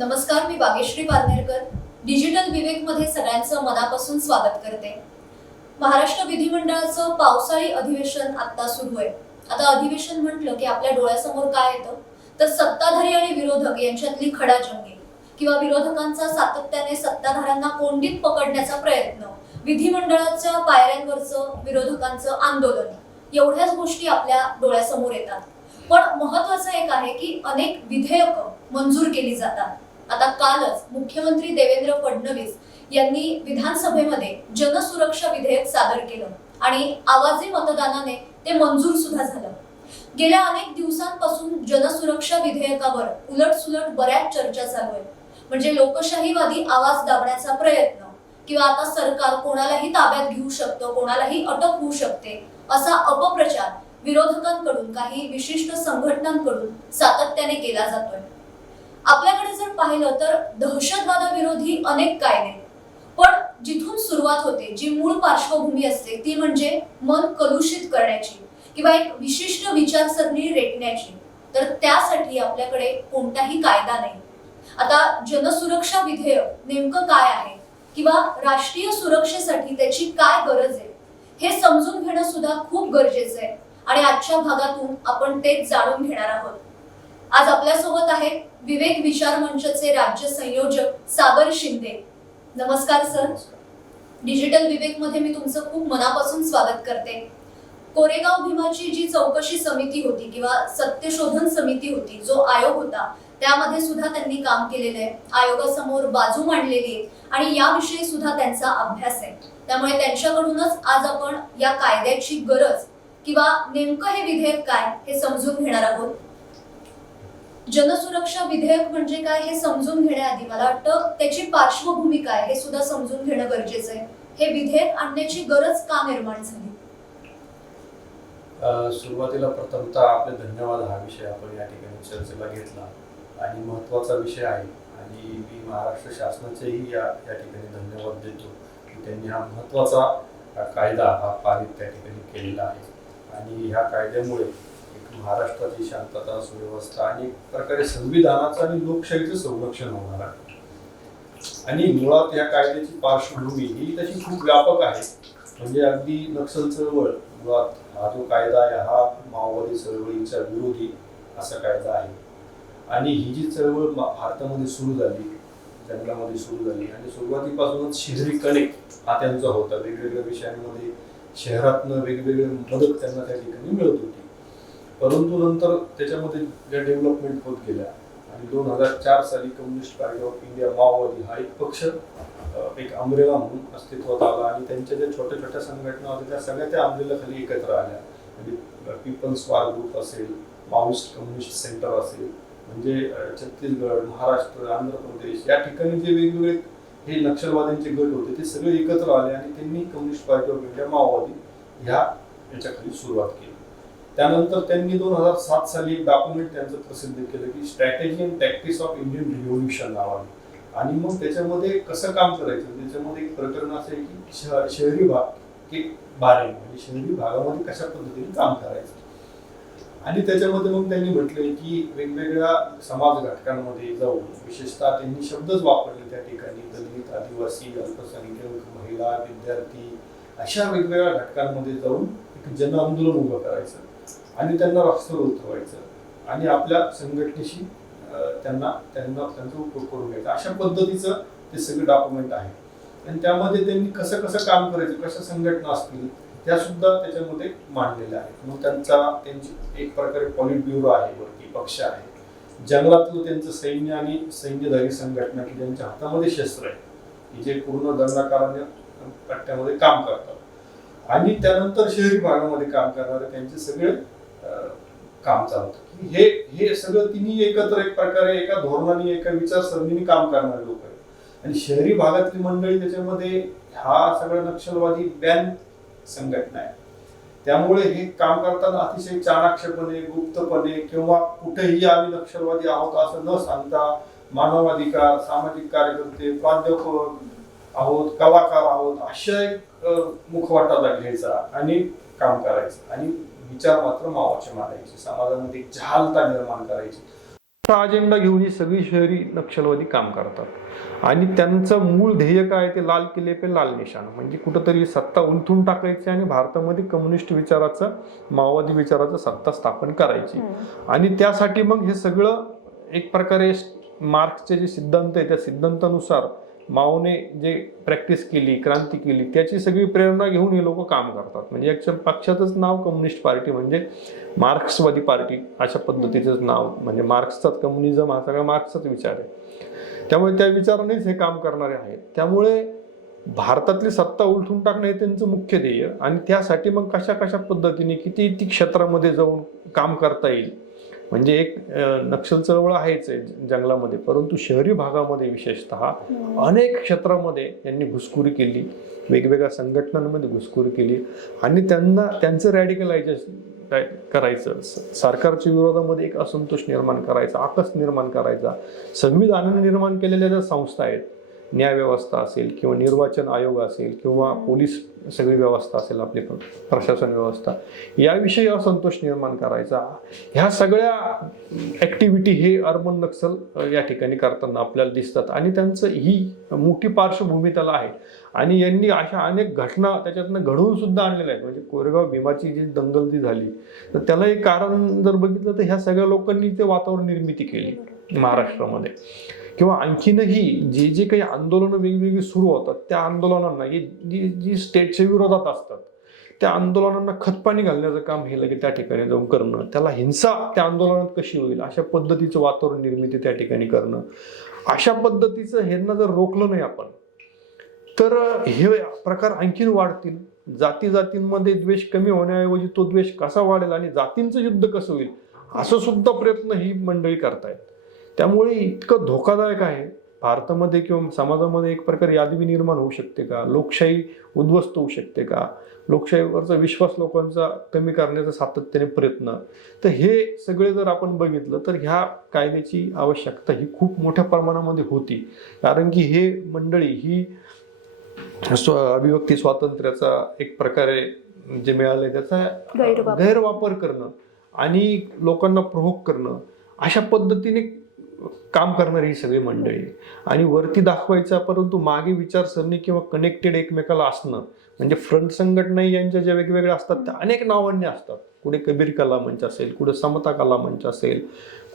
नमस्कार मी बागेश्री पारनेरकर डिजिटल विवेकमध्ये सगळ्यांचं मनापासून स्वागत करते. महाराष्ट्र विधिमंडळाचं पावसाळी अधिवेशन आता सुरू आहे. आता अधिवेशन म्हटलं की आपल्या डोळ्यासमोर काय येतं? तर सत्ताधारी आणि विरोधक यांच्यातली खडाजंगी किंवा विरोधकांचा सातत्याने सत्ताधाऱ्यांना कोंडीत पकडण्याचा प्रयत्न विधिमंडळाच्या पायऱ्यांवरचं विरोधकांचं आंदोलन एवढ्याच गोष्टी आपल्या डोळ्यासमोर येतात. पण महत्वाचं एक आहे की अनेक विधेयक मंजूर केली जातात. आता कालच मुख्यमंत्री देवेंद्र फडणवीस यांनी विधानसभेमध्ये जनसुरक्षा विधेयक सादर केलं आणि आवाजी मतदानाने ते मंजूर सुद्धा झालं. गेल्या अनेक दिवसांपासून जनसुरक्षा विधेयकावर उलटसुलट बऱ्याच चर्चा चालू आहेत. म्हणजे लोकशाहीवादी आवाज दाबण्याचा प्रयत्न किंवा आता सरकार कोणालाही ताब्यात घेऊ शकतं कोणालाही अटक होऊ शकते असा अपप्रचार विरोधकांकडून काही विशिष्ट संघटनांकडून सातत्याने केला जातोय. आपल्याकडे जर पाहिलं तर दहशतवादाविरोधी अनेक कायदे. पण जिथून सुरुवात होते जी मूळ पार्श्वभूमी असते ती म्हणजे मन कलुषित करण्याची किंवा एक विशिष्ट विचारसरणी रेटण्याची. तर त्यासाठी आपल्याकडे कोणताही कायदा नाही. आता जनसुरक्षा विधेयक नेमकं काय आहे? किंवा राष्ट्रीय सुरक्षेसाठी त्याची काय गरज आहे? हे समजून घेणं सुद्धा खूप गरजेचं आहे. आणि आजच्या भागातून आपण तेच जाणून घेणार आहोत. आज आपल्यासोबत आहेत विवेक विचार मंचचे राज्य संयोजक सागर शिंदे. नमस्कार सर. डिजिटल विवेकमध्ये मी तुमचं खूप मनापासून स्वागत करते. कोरेगाव भीमाची जी चौकशी समिती होती किंवा सत्यशोधन समिती होती जो आयोग होता त्यामध्ये सुद्धा त्यांनी काम केलेलं आहे. आयोगासमोर बाजू मांडलेली आहे आणि याविषयी सुद्धा त्यांचा अभ्यास आहे. त्यामुळे त्यांच्याकडूनच आज आपण या कायद्याची गरज किंवा नेमकं हे विधेयक काय हे समजून घेणार आहोत. जनसुरक्षा विधेयक म्हणजे काय हे समजून घेण्याआधी मला वाटतं त्याची पार्श्वभूमी काय हे सुद्धा समजून घेणं गरजेचं आहे. हे विधेयक आणण्याची गरज का निर्माण झाली? सुरुवातीला प्रथमतः आपले धन्यवाद हा विषय आपण या ठिकाणी चर्चेला घेतला. आणि महत्त्वाचा विषय आहे. आणि मी महाराष्ट्र शासनाचेही या या ठिकाणी धन्यवाद देतो की त्यांनी हा महत्त्वाचा कायदा हा पारित त्या ठिकाणी केलेला आहे. आणि ह्या कायद्यामुळे महाराष्ट्राची शांतता सुव्यवस्था आणि एक प्रकारे संविधानाचं आणि लोकशाहीचं संरक्षण होणार आहे. आणि मुळात या कायद्याची पार्श्वभूमी ही तशी खूप व्यापक आहे. म्हणजे अगदी नक्षल चळवळ मुळात हा जो कायदा आहे हा माओवादी चळवळींचा विरोधी असा कायदा आहे. आणि ही जी चळवळ भारतामध्ये सुरू झाली जंगलामध्ये सुरू झाली आणि सुरुवातीपासूनच शहरी कनेक्ट हा त्यांचा होता. वेगवेगळ्या विषयांमध्ये शहरातनं वेगवेगळे मदत त्यांना त्या ठिकाणी मिळत होती. परंतु नंतर त्याच्यामध्ये ज्या डेव्हलपमेंट होत गेल्या आणि दोन हजार चार साली कम्युनिस्ट पार्टी ऑफ इंडिया माओवादी हा एक पक्ष एक अमरेला म्हणून अस्तित्वात आला. आणि त्यांच्या ज्या छोट्या छोट्या संघटना होत्या त्या सगळ्या त्या अमरेलाखाली एकत्र आल्या. म्हणजे पीपल्स वार ग्रुप असेल माओइस्ट कम्युनिस्ट सेंटर असेल म्हणजे छत्तीसगड महाराष्ट्र आंध्र प्रदेश या ठिकाणी जे वेगवेगळे हे नक्षलवाद्यांचे गट होते ते सगळे एकत्र आले आणि त्यांनी कम्युनिस्ट पार्टी ऑफ इंडिया माओवादी ह्या याच्याखाली सुरुवात केली. त्यानंतर त्यांनी दोन हजार सात साली एक डॉक्युमेंट त्यांचं प्रसिद्ध केलं की strategy and tactics of Indian revolution नावाने आणि मग त्याच्यामध्ये कसं काम करायचं? त्याच्यामध्ये एक प्रकरण असं आहे की शहरी भाग एक बारे म्हणजे शहरी भागामध्ये कशा पद्धतीने काम करायचं? आणि त्याच्यामध्ये मग त्यांनी म्हटलंय की वेगवेगळ्या समाज घटकांमध्ये जाऊन विशेषतः त्यांनी शब्दच वापरले त्या ठिकाणी दलित आदिवासी अल्पसंख्याक महिला विद्यार्थी अशा वेगवेगळ्या घटकांमध्ये जाऊन एक जन आंदोलन उभं करायचं. आणि त्यांना रस्त्यावर उतरवायचं आणि आपल्या संघटनेशी त्यांना त्यांना त्यांचा उपयोग करून घ्यायचा. अशा पद्धतीचं ते सगळे डॉक्युमेंट आहे. आणि त्यामध्ये त्यांनी कसं कसं काम करायचं कशा संघटना असतील त्या सुद्धा त्याच्यामध्ये मांडलेल्या आहेत. मग त्यांचा त्यांची एक प्रकारे पॉलिट ब्युरो आहे वरती पक्ष आहे. जंगलातलं त्यांचं सैन्य आणि सैन्यधारी संघटना की ज्यांच्या हातामध्ये शस्त्र आहे की जे पूर्ण दंडाकाराने पट्ट्यामध्ये काम करतात. आणि त्यानंतर शहरी भागामध्ये काम करणारे त्यांचे सगळे काम चालतं. की हे हे सगळं तिन्ही एकत्र एक प्रकारे एका धोरणाने एका विचारसरणीने काम करणारे लोक आहेत. आणि शहरी भागातली मंडळी त्याच्यामध्ये हा सगळा नक्षलवादी बॅन संघटना आहे. त्यामुळे हे काम करताना अतिशय चाणाक्षपणे गुप्तपणे किंवा कुठेही आम्ही नक्षलवादी आहोत असं न सांगता मानवाधिकार सामाजिक कार्यकर्ते प्राध्यापक आहोत कलाकार आहोत अशा एक मुखवाटाला घ्यायचा आणि काम करायचं. आणि विचार मात्र मावाचे मारायचे समाजामध्ये एक जहालता निर्माण करायची. हा अजेंडा घेऊन ही सगळी शहरी नक्षलवादी काम करतात. आणि त्यांचं मूळ ध्येय काय ते लाल किल्ले पे लाल निशाण. म्हणजे कुठंतरी सत्ता उलथून टाकायची आणि भारतामध्ये कम्युनिस्ट विचाराचं माओवादी विचाराचं सत्ता स्थापन करायची. आणि त्यासाठी मग हे सगळं एक प्रकारे मार्क्सचे जे सिद्धांत आहे त्या सिद्धांतानुसार माओने जे प्रॅक्टिस केली क्रांती केली त्याची सगळी प्रेरणा घेऊन हे लोक काम करतात. म्हणजे ऍक्च्युअल पक्षाचंच नाव कम्युनिस्ट पार्टी म्हणजे मार्क्सवादी पार्टी अशा पद्धतीचंच नाव. म्हणजे मार्क्सचाच कम्युनिझम हा सगळा मार्क्सचाच विचार आहे. त्यामुळे त्या विचारानेच हे काम करणारे आहेत. त्यामुळे भारतातली सत्ता उलटून टाकणं हे त्यांचं मुख्य ध्येय. आणि त्यासाठी मग कशा कशा पद्धतीने किती ती क्षेत्रामध्ये जाऊन काम करता येईल? म्हणजे एक नक्षल चळवळ आहेच आहे जंगलामध्ये. परंतु शहरी भागामध्ये विशेषतः अनेक क्षेत्रामध्ये यांनी घुसखोरी केली. वेगवेगळ्या संघटनांमध्ये घुसखोरी केली. आणि त्यांना त्यांचं रॅडिकलायझेशन करायचं? सरकारच्या विरोधामध्ये एक असंतोष निर्माण करायचा आकस निर्माण करायचा. संविधानाने निर्माण केलेल्या ज्या संस्था आहेत न्यायव्यवस्था असेल किंवा निर्वाचन आयोग असेल किंवा पोलीस सगळी व्यवस्था असेल आपली प्रशासन व्यवस्था याविषयी असंतोष निर्माण करायचा. ह्या सगळ्या ऍक्टिव्हिटी हे अर्बन नक्सल या ठिकाणी करताना आपल्याला दिसतात. आणि त्यांचं ही मोठी पार्श्वभूमी त्याला आहे. आणि यांनी अशा अनेक घटना त्याच्यातनं घडवून सुद्धा आणलेल्या आहेत. म्हणजे कोरेगाव भीमाची जी दंगल ती झाली तर त्याला एक कारण जर बघितलं तर ह्या सगळ्या लोकांनी ते वातावरण निर्मिती केली महाराष्ट्रामध्ये. किंवा आणखीनही जे जे काही आंदोलनं वेगवेगळी सुरू होतात त्या आंदोलनांना ही जी जी स्टेटच्या विरोधात असतात त्या आंदोलनांना खतपाणी घालण्याचं काम हे लगेच त्या ठिकाणी जाऊन करणं त्याला हिंसा त्या आंदोलनात कशी होईल अशा पद्धतीचं वातावरण निर्मिती त्या ठिकाणी करणं अशा पद्धतीचं ह्यांना जर रोखलं नाही आपण तर हे प्रकार आणखीन वाढतील. जाती जातींमध्ये द्वेष कमी होण्याऐवजी तो द्वेष कसा वाढेल आणि जातींचं युद्ध कसं होईल असं सुद्धा प्रयत्न ही मंडळी करतायत. त्यामुळे इतकं धोकादायक आहे. भारतामध्ये किंवा समाजामध्ये एक प्रकारे यादवी निर्माण होऊ शकते का? लोकशाही उद्ध्वस्त होऊ शकते का? लोकशाहीवरचा विश्वास लोकांचा कमी करण्याचा सातत्याने प्रयत्न. तर हे सगळे जर आपण बघितलं तर ह्या कायद्याची आवश्यकता ही खूप मोठ्या प्रमाणामध्ये होती. कारण की हे मंडळी ही स्व अभिव्यक्ती स्वातंत्र्याचा एक प्रकारे जे मिळालंय त्याचा गैरवापर. करणं आणि लोकांना प्रोव्होक करणं अशा पद्धतीने काम करणारी ही सगळी मंडळी. आणि वरती दाखवायचा परंतु मागे विचारसरणी किंवा कनेक्टेड एकमेकाला असणं म्हणजे फ्रंट संघटना यांच्या ज्या वेगवेगळ्या असतात त्या अनेक नावांनी असतात. कुठे कबीर कला मंच असेल कुठे समता कला मंच असेल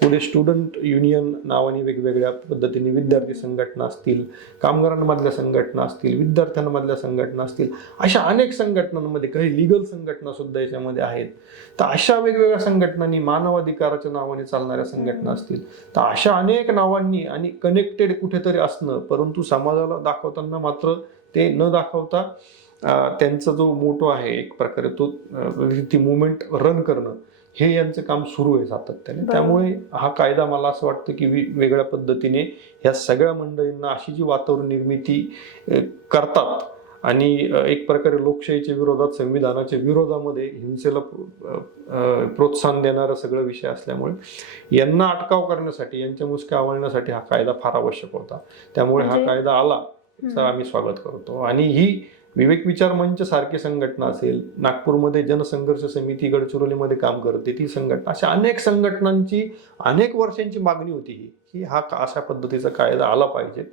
कुठे स्टुडंट युनियन नावाने वेगवेगळ्या पद्धतीने विद्यार्थी संघटना असतील कामगारांमधल्या संघटना असतील विद्यार्थ्यांमधल्या संघटना असतील अशा अनेक संघटनांमध्ये काही लिगल संघटना सुद्धा याच्यामध्ये आहेत. तर अशा वेगवेगळ्या संघटनांनी मानवाधिकाराच्या नावाने चालणाऱ्या संघटना असतील. तर अशा अनेक नावांनी आणि कनेक्टेड कुठेतरी असणं परंतु समाजाला दाखवताना मात्र ते न दाखवता त्यांचा जो मोटो आहे एक प्रकारे तो अं, ती मुवमेंट रन करणं हे यांचं काम सुरू आहे सातत्याने. त्यामुळे हा कायदा मला असं वाटतं की वेगळ्या पद्धतीने ह्या सगळ्या मंडळींना अशी जी वातावरण निर्मिती करतात आणि एक प्रकारे लोकशाहीच्या विरोधात संविधानाच्या विरोधामध्ये हिंसेला प्रोत्साहन देणारा सगळं विषय असल्यामुळे यांना अटकाव करण्यासाठी यांच्या मुसक्या आवळण्यासाठी हा कायदा फार आवश्यक होता. त्यामुळे हा म्हणजे- कायदा आला आम्ही स्वागत करतो. आणि ही विवेक विचार मंच सारखी संघटना असेल नागपूरमध्ये जनसंघर्ष समिती गडचिरोलीमध्ये काम करते ती संघटना अशा अनेक संघटनांची अनेक वर्षांची मागणी होती ही की हा अशा पद्धतीचा कायदा आला पाहिजे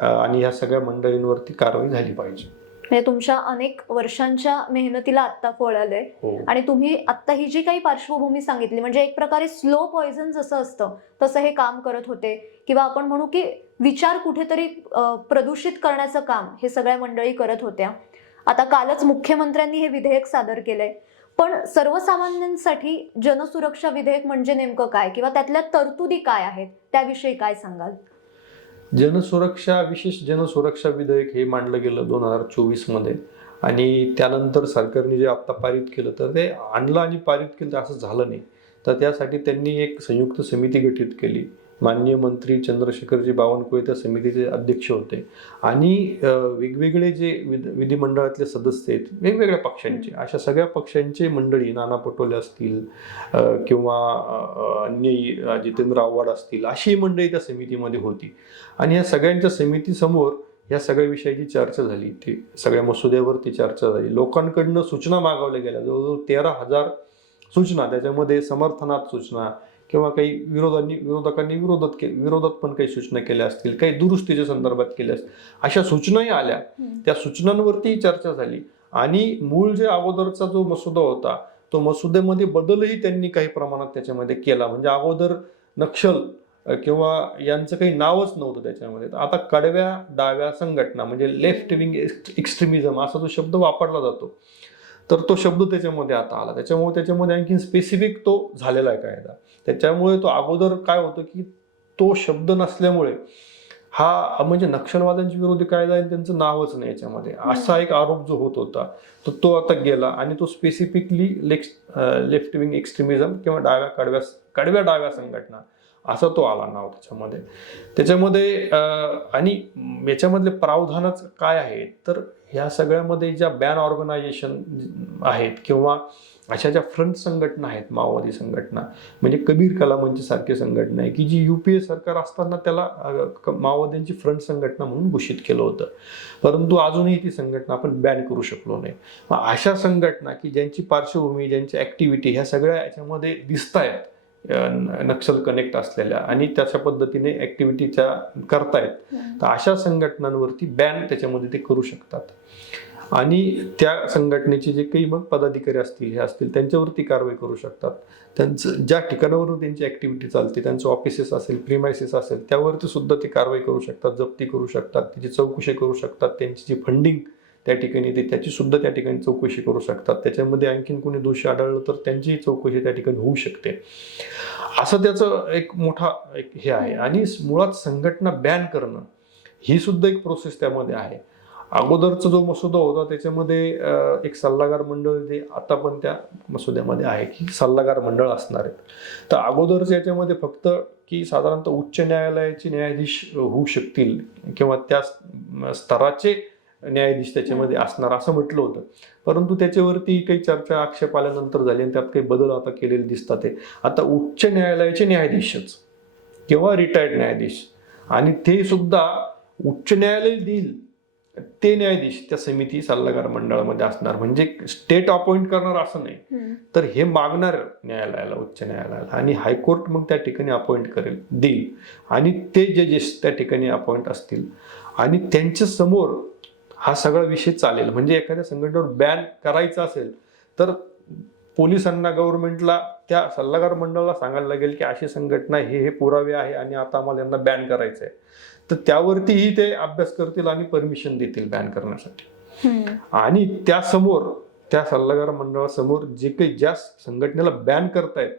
आणि ह्या सगळ्या मंडळींवरती कारवाई झाली पाहिजे. म्हणजे तुमच्या अनेक वर्षांच्या मेहनतीला आत्ता फळ आलंय हो. आणि तुम्ही आत्ता ही जी काही पार्श्वभूमी सांगितली म्हणजे एक प्रकारे स्लो पॉइझन जसं असतं तसं हे काम करत होते किंवा आपण म्हणू की विचार कुठेतरी प्रदूषित करण्याचं काम हे सगळ्या मंडळी करत होत्या. आता कालच मुख्यमंत्र्यांनी हे विधेयक सादर केलंय. पण सर्वसामान्यांसाठी जनसुरक्षा विधेयक म्हणजे नेमकं काय? किंवा त्यातल्या तरतुदी काय आहेत? त्याविषयी काय सांगाल? जनसुरक्षा विशेष जनसुरक्षा विधेयक हे मांडलं गेलं दोन हजार चोवीसमध्ये. आणि त्यानंतर सरकारने जे आत्ता पारित केलं तर ते आणलं आणि पारित केलं तर असं झालं नाही. तर त्यासाठी त्यांनी एक संयुक्त समिती गठीत केली. माननीय मंत्री चंद्रशेखरजी बावनकुळे त्या समितीचे अध्यक्ष होते. आणि वेगवेगळे जे विध विधिमंडळातले सदस्य आहेत वेगवेगळ्या पक्षांचे अशा सगळ्या पक्षांचे मंडळी नाना पटोले असतील किंवा अन्य जितेंद्र आव्हाड असतील अशी मंडळी त्या समितीमध्ये होती. आणि या सगळ्यांच्या समितीसमोर या सगळ्या विषयाची चर्चा झाली ते सगळ्या मसुद्यावरती चर्चा झाली. लोकांकडनं सूचना मागवल्या गेल्या. जवळजवळ तेरा हजार सूचना त्याच्यामध्ये समर्थनात सूचना किंवा काही विरोधांनी विरोधकांनी विरोधात के विरोधात पण काही सूचना केल्या असतील काही दुरुस्तीच्या संदर्भात केल्या असतील. अशा सूचनाही आल्या. त्या सूचनांवरती चर्चा झाली. आणि मूळ जे अगोदरचा जो मसुदा होता तो मसुद्यामध्ये बदलही त्यांनी काही प्रमाणात त्याच्यामध्ये केला. म्हणजे अगोदर नक्षल किंवा यांचं काही नावच नव्हतं त्याच्यामध्ये. तर आता कडव्या डाव्या संघटना म्हणजे लेफ्ट विंग एक्स्ट्रीमिझम असा जो शब्द वापरला जातो तर तो शब्द त्याच्यामध्ये आता आला. त्याच्यामुळे त्याच्यामध्ये आणखी स्पेसिफिक तो झालेला आहे कायदा. त्याच्यामुळे तो अगोदर काय होतं की तो शब्द नसल्यामुळे हा म्हणजे नक्षलवाद्यांच्या विरोधी कायदा आहे त्यांचं नावच नाही याच्यामध्ये. असा एक आरोप जो होत होता तर तो आता गेला आणि तो स्पेसिफिकली लेफ्ट विंग एक्स्ट्रीमिझम किंवा डाव्या कडव्या कडव्या डाव्या संघटना असा तो आला नाव हो त्याच्यामध्ये. त्याच्यामध्ये आणि याच्यामधले प्रावधानच काय आहे तर ह्या सगळ्यामध्ये ज्या बॅन ऑर्गनायझेशन आहेत किंवा अशा ज्या फ्रंट संघटना आहेत माओवादी संघटना म्हणजे कबीर कला मंच सारखी संघटना आहे की जी युपीए सरकार असताना त्याला माओवाद्यांची फ्रंट संघटना म्हणून घोषित केलं होतं. परंतु अजूनही ती संघटना आपण बॅन करू शकलो नाही. मग अशा संघटना की ज्यांची पार्श्वभूमी ज्यांची ऍक्टिव्हिटी ह्या सगळ्या याच्यामध्ये दिसत आहेत नक्षल कनेक्ट असलेल्या आणि त्याच्या पद्धतीने ऍक्टिव्हिटीच्या करतायत. तर अशा संघटनांवरती बॅन त्याच्यामध्ये ते करू शकतात. आणि त्या संघटनेचे जे काही मग पदाधिकारी असतील हे असतील त्यांच्यावरती कारवाई करू शकतात. त्यांचं ज्या ठिकाणावरून त्यांची ऍक्टिव्हिटी चालते त्यांचं ऑफिसेस असेल प्रिमायसेस असेल त्यावरती सुद्धा ते कारवाई करू शकतात जप्ती करू शकतात त्याची चौकशी करू शकतात त्यांची जी फंडिंग त्या ठिकाणी ते त्याची सुद्धा त्या ठिकाणी चौकशी करू शकतात. त्याच्यामध्ये आणखीन कोणी दोषी आढळलं तर त्यांचीही चौकशी त्या ठिकाणी होऊ शकते. असं त्याचं एक मोठा एक हे आहे. आणि मुळात संघटना बॅन करणं ही सुद्धा एक प्रोसेस त्यामध्ये आहे. अगोदरचा जो मसुदा होता त्याच्यामध्ये एक सल्लागार मंडळ जे आता पण त्या मसुद्यामध्ये आहे की सल्लागार मंडळ असणार आहेत. तर अगोदरच याच्यामध्ये फक्त की साधारणतः उच्च न्यायालयाचे न्यायाधीश होऊ शकतील किंवा त्या स्तराचे न्यायाधीश त्याच्यामध्ये असणार असं म्हटलं होतं. परंतु त्याच्यावरती काही चर्चा आक्षेप आल्यानंतर झाली आणि त्यात काही बदल आता केलेले दिसतात आता उच्च न्यायालयाचे न्यायाधीशच किंवा रिटायर्ड न्यायाधीश आणि ते सुद्धा उच्च न्यायालय देईल. ते न्यायाधीश त्या समिती सल्लागार मंडळामध्ये असणार. म्हणजे स्टेट अपॉइंट करणार असं नाही. तर हे मागणार न्यायालयाला उच्च न्यायालयाला. आणि हायकोर्ट मग त्या ठिकाणी अपॉइंट करेल देईल. आणि ते जजेस त्या ठिकाणी अपॉइंट असतील. आणि त्यांच्यासमोर हा सगळा विषय चालेल. म्हणजे एखाद्या संघटनेवर बॅन करायचा असेल तर पोलिसांना गव्हर्नमेंटला त्या सल्लागार मंडळाला सांगायला लागेल की अशी संघटना हे हे पुरावे आहे आणि आता आम्हाला यांना बॅन करायचं आहे तर त्यावरतीही ते अभ्यास करतील आणि परमिशन देतील बॅन करण्यासाठी. आणि त्यासमोर त्या सल्लागार मंडळासमोर जे काही ज्या संघटनेला बॅन करतायत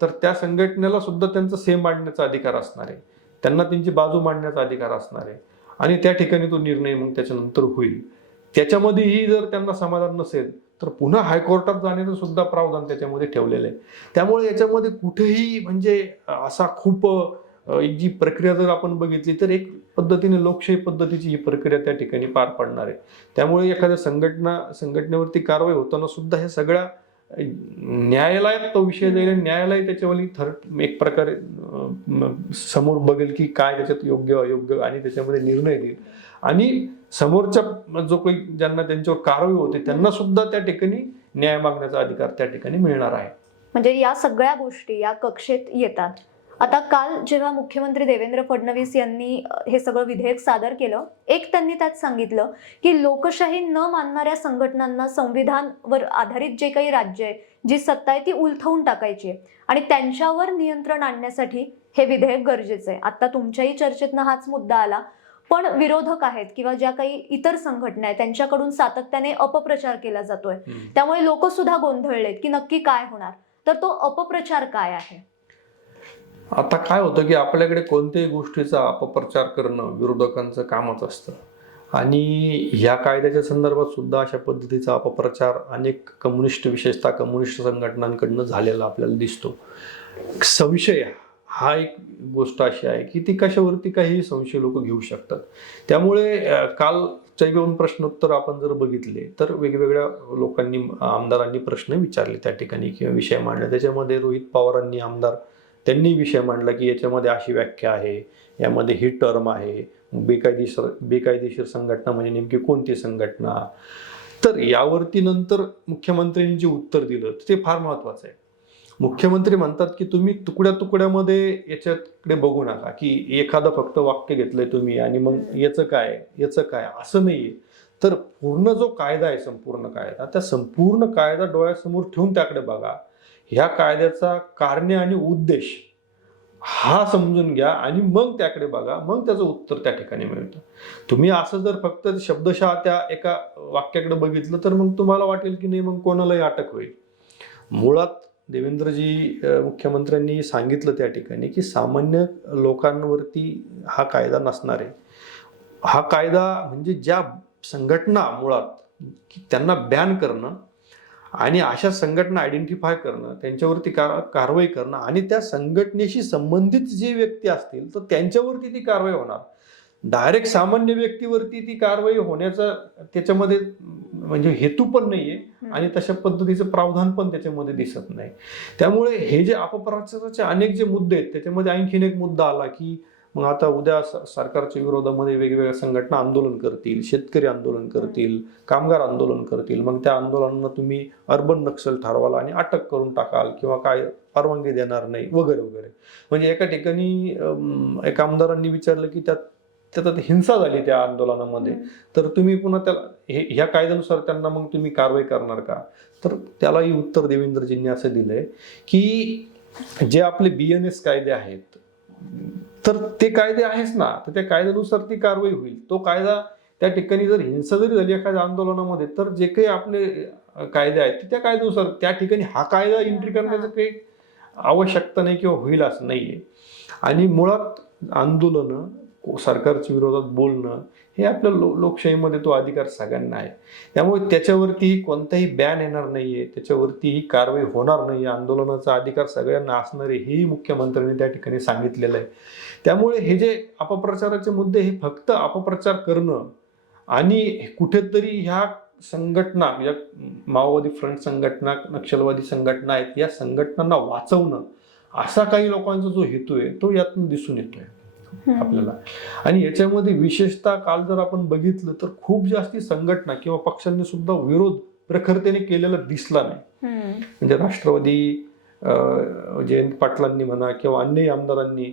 तर त्या संघटनेला सुद्धा त्यांचा सेम मांडण्याचा अधिकार असणार आहे. त्यांना त्यांची बाजू मांडण्याचा अधिकार असणार आहे. आणि त्या ठिकाणी तो निर्णय मग त्याच्यानंतर होईल. त्याच्यामध्येही जर त्यांना समाधान नसेल तर पुन्हा हायकोर्टात जाण्याचं सुद्धा प्रावधान त्याच्यामध्ये ठेवलेलं आहे. त्यामुळे याच्यामध्ये कुठेही म्हणजे असा खूप एक जी प्रक्रिया जर आपण बघितली तर एक पद्धतीने लोकशाही पद्धतीची ही प्रक्रिया त्या ठिकाणी पार पडणार आहे. त्यामुळे एखाद्या संघटना संघटनेवरती कारवाई होताना सुद्धा ह्या सगळ्या न्यायालयात तो विषय जाईल आणि न्यायालय त्याच्यावरती थर एक प्रकारे समोर बघेल की काय त्याच्यात योग्य अयोग्य आणि त्याच्यामध्ये निर्णय देईल. आणि समोरच्या जो काही ज्यांना त्यांच्यावर कारवाई होते त्यांना सुद्धा त्या ठिकाणी न्याय मागण्याचा अधिकार त्या ठिकाणी मिळणार आहे. म्हणजे या सगळ्या गोष्टी या कक्षेत येतात. आता काल जेव्हा मुख्यमंत्री देवेंद्र फडणवीस यांनी हे सगळं विधेयक सादर केलं एक त्यांनी त्यात सांगितलं की लोकशाही न मानणाऱ्या संघटनांना संविधानवर आधारित जे काही राज्य आहे जी सत्ता आहे ती उलथवून टाकायची आहे. आणि त्यांच्यावर नियंत्रण आणण्यासाठी हे विधेयक गरजेचं आहे. आता तुमच्याही चर्चेतनं हाच मुद्दा आला. पण विरोधक आहेत किंवा ज्या काही इतर संघटना आहेत त्यांच्याकडून सातत्याने अपप्रचार केला जातोय. त्यामुळे लोक सुद्धा गोंधळलेत की नक्की काय होणार? तर तो अपप्रचार काय आहे? आता काय होतं की आपल्याकडे कोणत्याही गोष्टीचा अपप्रचार करणं विरोधकांचं कामच असतं. आणि ह्या कायद्याच्या संदर्भात सुद्धा अशा पद्धतीचा अपप्रचार अनेक कम्युनिस्ट विशेषतः कम्युनिस्ट संघटनांकडनं झालेला आपल्याला दिसतो. संशय हा एक गोष्ट अशी आहे की ती कशावरती काही संशय लोक घेऊ शकतात. त्यामुळे कालच्या घेऊन प्रश्नोत्तर आपण जर बघितले तर वेगवेगळ्या लोकांनी आमदारांनी प्रश्न विचारले त्या ठिकाणी किंवा विषय मांडले. त्याच्यामध्ये रोहित पवारांनी आमदार त्यांनी विषय मांडला की याच्यामध्ये अशी व्याख्या आहे यामध्ये ही टर्म आहे बेकायदेशीर बेकायदेशीर संघटना म्हणजे नेमकी कोणती संघटना? तर यावरती नंतर मुख्यमंत्र्यांनी जे उत्तर दिलं ते फार महत्वाचं आहे. मुख्यमंत्री म्हणतात की तुम्ही तुकड्या तुकड्यामध्ये याच्याकडे बघू नका की एखादं फक्त वाक्य घेतलंय तुम्ही आणि मग याचं काय याचं काय असं नाहीये. तर पूर्ण जो कायदा आहे संपूर्ण कायदा त्या संपूर्ण कायदा डोळ्यासमोर ठेवून त्याकडे बघा. ह्या कायद्याचा कारणे आणि उद्देश हा समजून घ्या आणि मग त्याकडे बघा मग त्याचं उत्तर त्या ठिकाणी मिळतं. तुम्ही असं जर फक्त शब्दशः त्या एका वाक्याकडे बघितलं तर मग तुम्हाला वाटेल की नाही मग कोणालाही अटक होईल. मुळात देवेंद्रजी मुख्यमंत्र्यांनी सांगितलं त्या ठिकाणी की सामान्य लोकांवरती हा कायदा नसणार आहे. हा कायदा म्हणजे ज्या संघटना मुळात त्यांना बॅन करणं आणि अशा संघटना आयडेंटिफाय करणं त्यांच्यावरती कार कारवाई करणं आणि त्या संघटनेशी संबंधित जे व्यक्ती असतील तर त्यांच्यावरती ती कारवाई होणार. डायरेक्ट सामान्य व्यक्तीवरती ती कारवाई होण्याचा त्याच्यामध्ये म्हणजे हेतू पण नाहीये आणि तशा पद्धतीचं प्रावधान पण त्याच्यामध्ये दिसत नाही. त्यामुळे हे जे अपप्रचाराचे अनेक जे मुद्दे आहेत त्याच्यामध्ये आणखीन एक मुद्दा आला की मग आता उद्या सरकारच्या विरोधामध्ये वेगवेगळ्या संघटना आंदोलन करतील शेतकरी आंदोलन करतील कामगार आंदोलन करतील. मग त्या आंदोलनांना तुम्ही अर्बन नक्षल ठरवाल आणि अटक करून टाकाल किंवा काय परवानगी देणार नाही वगैरे वगैरे. म्हणजे एका ठिकाणी एका आमदारांनी विचारलं की त्यात त्यात हिंसा झाली त्या आंदोलनामध्ये. तर तुम्ही पुन्हा त्याला हे ह्या कायद्यानुसार त्यांना मग तुम्ही कारवाई करणार का? तर त्यालाही उत्तर देवेंद्रजींनी असं दिलंय की जे आपले बी एन एस कायदे आहेत तर ते कायदे आहेच ना. तर त्या कायद्यानुसार ती कारवाई होईल. तो कायदा त्या ठिकाणी जर हिंसा जरी झाली एखाद्या आंदोलनामध्ये तर जे काही आपले कायदे आहेत त्या कायद्यानुसार त्या ठिकाणी हा कायदा एंट्री करण्याचं काही आवश्यकता नाही किंवा होईल असं नाहीये. आणि मुळात आंदोलनं सरकारच्या विरोधात बोलणं हे आपल्या लो लोकशाहीमध्ये तो अधिकार सगळ्यांना आहे. त्यामुळे त्याच्यावरतीही कोणताही बॅन येणार नाहीये त्याच्यावरतीही कारवाई होणार नाही आंदोलनाचा अधिकार सगळ्यांना असणार आहे हेही मुख्यमंत्र्यांनी त्या ठिकाणी सांगितलेलं आहे. त्यामुळे हे जे अपप्रचाराचे मुद्दे हे फक्त अपप्रचार करणं आणि कुठेतरी ह्या संघटना या माओवादी फ्रंट संघटना नक्षलवादी संघटना आहेत या संघटनांना वाचवणं असा काही लोकांचा जो हेतू आहे तो यातून दिसून येतोय. आपल्याला. आणि याच्यामध्ये विशेषतः काल जर आपण बघितलं तर खूप जास्ती संघटना किंवा पक्षांनी सुद्धा विरोध प्रखरतेने केलेला दिसला नाही. म्हणजे राष्ट्रवादी जयंत पाटलांनी म्हणा किंवा अन्य आमदारांनी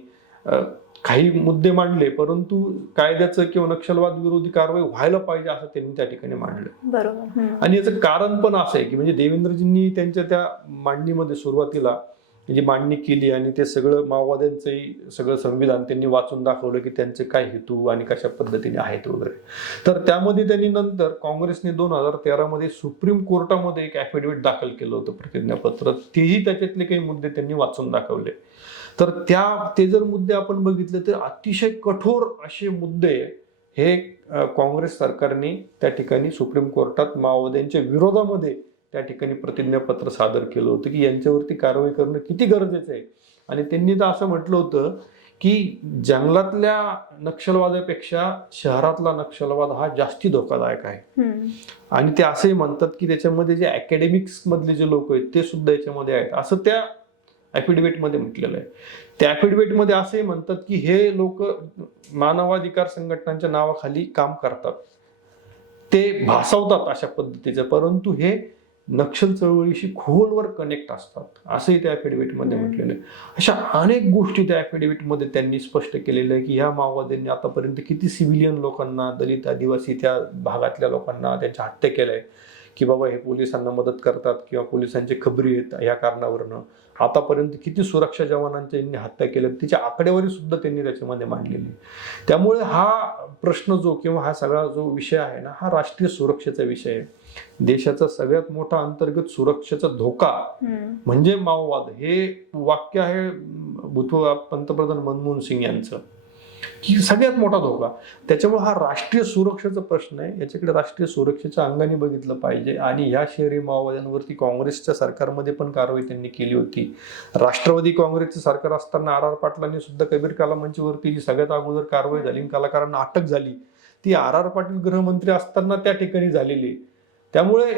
काही मुद्दे मांडले परंतु कायद्याचं किंवा नक्षलवाद विरोधी कारवाई व्हायला पाहिजे असं त्यांनी त्या ठिकाणी मांडलं. बरोबर. आणि याचं कारण पण असं आहे की म्हणजे देवेंद्रजींनी त्यांच्या त्या मांडणीमध्ये सुरुवातीला जी मांडणी केली आणि ते सगळं माओवाद्यांचंही सगळं संविधान त्यांनी वाचून दाखवलं की त्यांचे काय हेतू आणि कशा पद्धतीने आहेत वगैरे. तर त्यामध्ये त्यांनी नंतर काँग्रेसने दोन हजार तेरामध्ये सुप्रीम कोर्टामध्ये एक ॲफिडेव्हिट दाखल केलं होतं प्रतिज्ञापत्र. तेही त्याच्यातले काही मुद्दे त्यांनी वाचून दाखवले. तर त्या ते जर मुद्दे आपण बघितले तर अतिशय कठोर असे मुद्दे हे काँग्रेस सरकारने त्या ठिकाणी सुप्रीम कोर्टात माओवाद्यांच्या विरोधामध्ये त्या ठिकाणी प्रतिज्ञापत्र सादर केलं होतं की यांच्यावरती कारवाई करणं किती गरजेचं आहे. आणि त्यांनी तर असं म्हटलं होतं की जंगलातल्या नक्षलवादापेक्षा शहरातला नक्षलवाद हा जास्ती धोकादायक आहे. आणि ते असंही म्हणतात की त्याच्यामध्ये जे अकॅडमिक्स मधले जे लोक आहेत ते सुद्धा याच्यामध्ये आहेत. असं त्या मध्ये म्हटलेलं आहे. त्या मध्ये असंही म्हणतात की हे लोक मानवाधिकार संघटनांच्या नावाखाली काम करतात. ते भासवतात अशा पद्धतीचं. परंतु हे नक्षल चळवळीशी खोलवर कनेक्ट असतात. असंही त्या affidavit मध्ये हम्म. म्हटलेलं आहे. अशा अनेक गोष्टी त्या affidavit मध्ये त्यांनी स्पष्ट केलेल्या आहे की ह्या माओवाद्यांनी आतापर्यंत किती सिव्हिलियन लोकांना दलित आदिवासी त्या भागातल्या लोकांना त्यांच्या हत्या केल्या आहे. की बाबा हे पोलिसांना मदत करतात किंवा पोलिसांचे खबरी आहेत या कारणावरनं. आतापर्यंत किती सुरक्षा जवानांच्या यांनी हत्या केल्या त्याची आकडेवारी सुद्धा त्यांनी त्याच्यामध्ये मांडलेली. त्यामुळे हा प्रश्न जो किंवा हा सगळा जो विषय आहे ना हा राष्ट्रीय सुरक्षेचा विषय आहे. देशाचा सगळ्यात मोठा अंतर्गत सुरक्षेचा धोका म्हणजे माओवाद. हे वाक्य आहे भूतपूर्व पंतप्रधान मनमोहन सिंग यांचं. की सगळ्यात मोठा धोका. त्याच्यामुळे हा राष्ट्रीय सुरक्षेचा प्रश्न आहे. याच्याकडे राष्ट्रीय सुरक्षेच्या अंगाने बघितलं पाहिजे. आणि या शहरी माओवाद्यांवरती काँग्रेसच्या सरकारमध्ये पण कारवाई त्यांनी केली होती. राष्ट्रवादी काँग्रेसचं सरकार असताना आर आर पाटलांनी सुद्धा कबीर काला मंचवरती जी सगळ्यात अगोदर कारवाई झाली. आणि कलाकारांना अटक झाली. ती आर आर पाटील गृहमंत्री असताना त्या ठिकाणी झालेली. त्यामुळे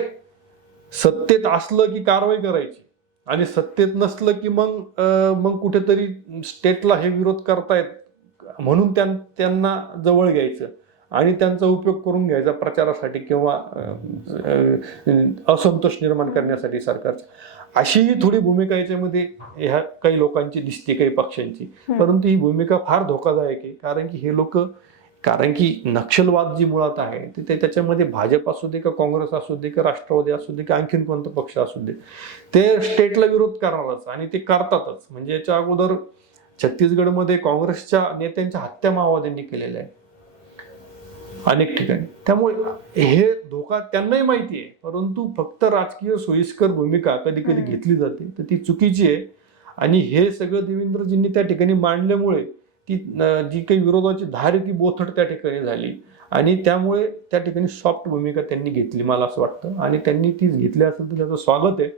सत्तेत असलं की कारवाई करायची. आणि सत्तेत नसलं की मग मग कुठेतरी स्टेटला हे विरोध करतायत. म्हणून त्यां- त्यांना जवळ घ्यायचं. आणि त्यांचा उपयोग करून घ्यायचा प्रचारासाठी किंवा असंतोष निर्माण करण्यासाठी सरकारचा. अशीही थोडी भूमिका याच्यामध्ये ह्या काही लोकांची दिसते काही पक्षांची. परंतु ही भूमिका फार धोकादायक आहे. कारण की हे लोक कारण की नक्षलवाद जी मुळात आहे ते- ते त्याच्यामध्ये भाजप असू दे का काँग्रेस असू दे का राष्ट्रवादी असू दे का आणखीन कोणता पक्ष असू दे ते स्टेटला विरोध करणारच आणि ते करतातच. म्हणजे याच्या अगोदर छत्तीसगडमध्ये काँग्रेसच्या नेत्यांच्या हत्या माओवाद्यांनी केलेल्या आहे अनेक ठिकाणी. त्यामुळे हे धोका त्यांनाही माहिती आहे परंतु फक्त राजकीय सोयीस्कर भूमिका कधी कधी. घेतली जाते. तर ती चुकीची आहे. आणि हे सगळं देवेंद्रजींनी त्या ठिकाणी मांडल्यामुळे ती जी काही विरोधाची धार आहे ती बोथट त्या ठिकाणी झाली. आणि त्यामुळे त्या ठिकाणी सॉफ्ट भूमिका त्यांनी घेतली मला असं वाटतं. आणि त्यांनी ती घेतली असेल तर त्याचं स्वागत आहे.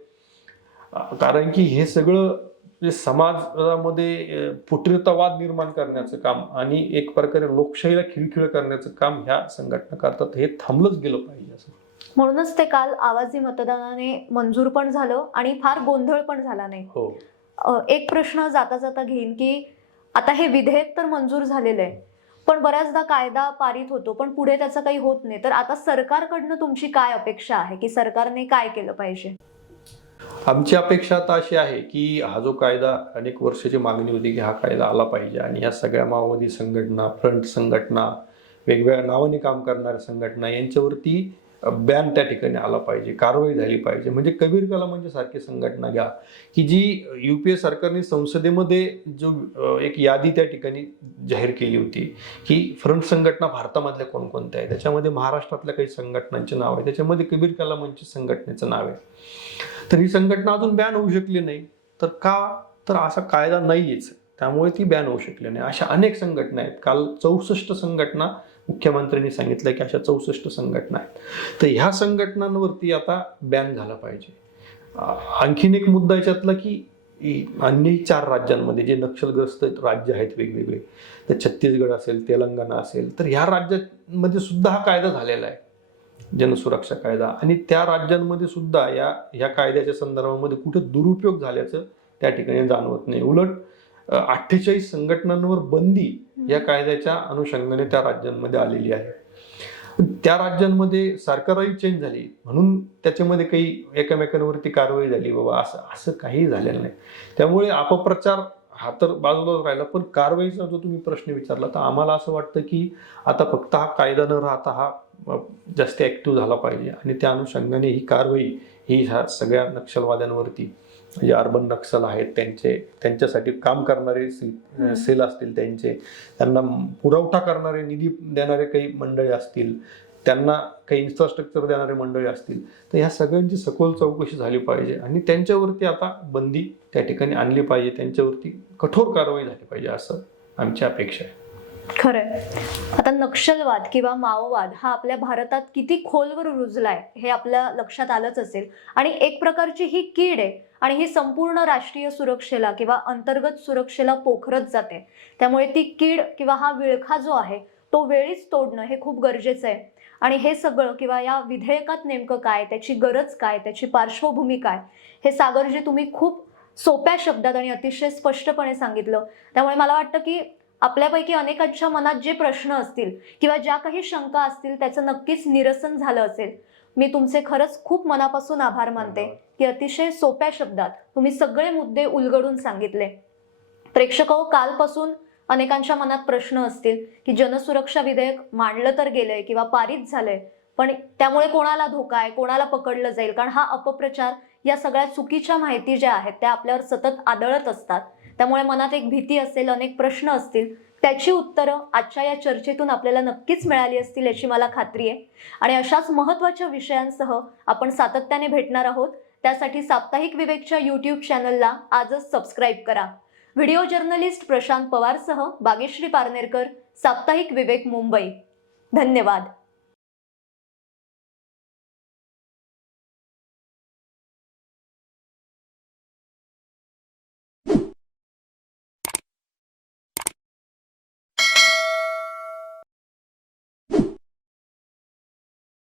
कारण की हे सगळं समाजामध्ये अं, फुटीरतावाद निर्माण करण्याचं काम आणि एक प्रकारे लोकशाहीला खिळखिळ करण्याचं काम ह्या संघटना करतात हे थांबलंच गेलं पाहिजे असं. म्हणूनच ते काल आवाजी मतदानाने मंजूर पण झालं आणि फार गोंधळ पण झाला नाही. हो. एक प्रश्न जाता जाता घेईन की आता हे विधेयक तर मंजूर झालेलं आहे पण बऱ्याचदा कायदा पारित होतो पण पुढे त्याचं काही होत नाही. तर आता सरकारकडनं तुमची काय अपेक्षा आहे की सरकारने काय केलं पाहिजे? आमची अपेक्षा आता अशी आहे की हा जो कायदा अनेक वर्षाची मागणी होती की हा कायदा आला पाहिजे आणि या सगळ्या माओवादी संघटना फ्रंट संघटना वेगवेगळ्या नावाने काम करणाऱ्या संघटना यांच्यावरती बॅन त्या ठिकाणी आला पाहिजे कारवाई झाली पाहिजे. म्हणजे कबीर कला म्हणजे सारखी संघटना घ्या. की जी युपीए सरकारने संसदेमध्ये जो एक यादी त्या ठिकाणी जाहीर केली होती की फ्रंट संघटना भारतामधल्या कोणकोणत्या आहेत? त्याच्यामध्ये महाराष्ट्रातल्या काही संघटनांचे नाव आहे त्याच्यामध्ये कबीर कला मंच म्हणजे संघटनेचं नाव आहे. तर ही संघटना अजून बॅन होऊ शकली नाही. तर का? तर असा कायदा नाहीच त्यामुळे ती बॅन होऊ शकली नाही. अशा अनेक संघटना आहेत. काल चौसष्ट संघटना मुख्यमंत्र्यांनी सांगितलं की अशा चौसष्ट संघटना आहेत. तर ह्या संघटनांवरती आता बॅन झाला पाहिजे. आणखीन एक मुद्दा याच्यातला की अन्य अन्यही चार राज्यांमध्ये जे नक्षलग्रस्त राज्य आहेत वेगवेगळे तर छत्तीसगड असेल तेलंगणा असेल तर ह्या राज्यांमध्ये सुद्धा हा कायदा झालेला आहे. जनसुरक्षा कायदा. आणि त्या राज्यांमध्ये सुद्धा या ह्या कायद्याच्या संदर्भामध्ये कुठे दुरुपयोग झाल्याचं त्या ठिकाणी जाणवत नाही. उलट अठ्ठेचाळीस संघटनांवर बंदी या कायद्याच्या अनुषंगाने त्या राज्यांमध्ये आलेली आहे. त्या राज्यांमध्ये सरकारही चेंज झाली. म्हणून त्याच्यामध्ये काही एकमेकांवरती कारवाई झाली. बाबा असं असं काही झालेलं नाही. त्यामुळे अपप्रचार हा तर बाजूलाच राहिला. पण कारवाईचा जो तुम्ही प्रश्न विचारला तर आम्हाला असं वाटतं की आता फक्त हा कायदा न राहता हा जास्त ऍक्टिव्ह झाला पाहिजे. आणि त्या अनुषंगाने ही कारवाई ही ह्या सगळ्या नक्षलवाद्यांवरती जे अर्बन नक्षल आहेत त्यांचे त्यांच्यासाठी काम करणारे सेल सेल असतील त्यांचे. त्यांना पुरवठा करणारे निधी देणारे काही मंडळी असतील. त्यांना काही इन्फ्रास्ट्रक्चर देणारे मंडळी असतील. तर ह्या सगळ्यांची सखोल चौकशी झाली पाहिजे आणि त्यांच्यावरती आता बंदी त्या ठिकाणी आणली पाहिजे. त्यांच्यावरती कठोर कारवाई झाली पाहिजे असं आमची अपेक्षा आहे. खरंय. आता नक्षलवाद किंवा माओवाद हा आपल्या भारतात किती खोलवर रुजलाय हे आपल्या लक्षात आलंच असेल. आणि एक प्रकारची ही कीड आहे आणि ही संपूर्ण राष्ट्रीय सुरक्षेला किंवा अंतर्गत सुरक्षेला पोखरत जाते. त्यामुळे ती कीड किंवा हा विळखा जो आहे तो वेळीच तोडणं हे खूप गरजेचं आहे. आणि हे सगळं किंवा या विधेयकात नेमकं काय त्याची गरज काय त्याची पार्श्वभूमी काय हे सागरजी तुम्ही खूप सोप्या शब्दात आणि अतिशय स्पष्टपणे सांगितलं. त्यामुळे मला वाटतं की आपल्यापैकी अनेकांच्या मनात जे प्रश्न असतील किंवा ज्या काही शंका असतील त्याचं नक्कीच निरसन झालं असेल. मी तुमचे खरंच खूप मनापासून आभार मानते की अतिशय सोप्या शब्दात तुम्ही सगळे मुद्दे उलगडून सांगितले. प्रेक्षक हो, कालपासून अनेकांच्या मनात प्रश्न असतील की जनसुरक्षा विधेयक मांडलं तर गेलंय किंवा पारित झालंय पण त्यामुळे कोणाला धोका आहे कोणाला पकडलं जाईल? कारण हा अपप्रचार या सगळ्या चुकीच्या माहिती ज्या आहेत त्या आपल्यावर सतत आदळत असतात. त्यामुळे मनात एक भीती असेल अनेक प्रश्न असतील. त्याची उत्तरं आजच्या या चर्चेतून आपल्याला नक्कीच मिळाली असतील याची मला खात्री आहे. आणि अशाच महत्त्वाच्या विषयांसह आपण सातत्याने भेटणार आहोत. त्यासाठी साप्ताहिक विवेकच्या यूट्यूब चॅनलला आजच सबस्क्राईब करा. व्हिडिओ जर्नलिस्ट प्रशांत पवारसह बागेश्री पारनेरकर साप्ताहिक विवेक मुंबई. धन्यवाद.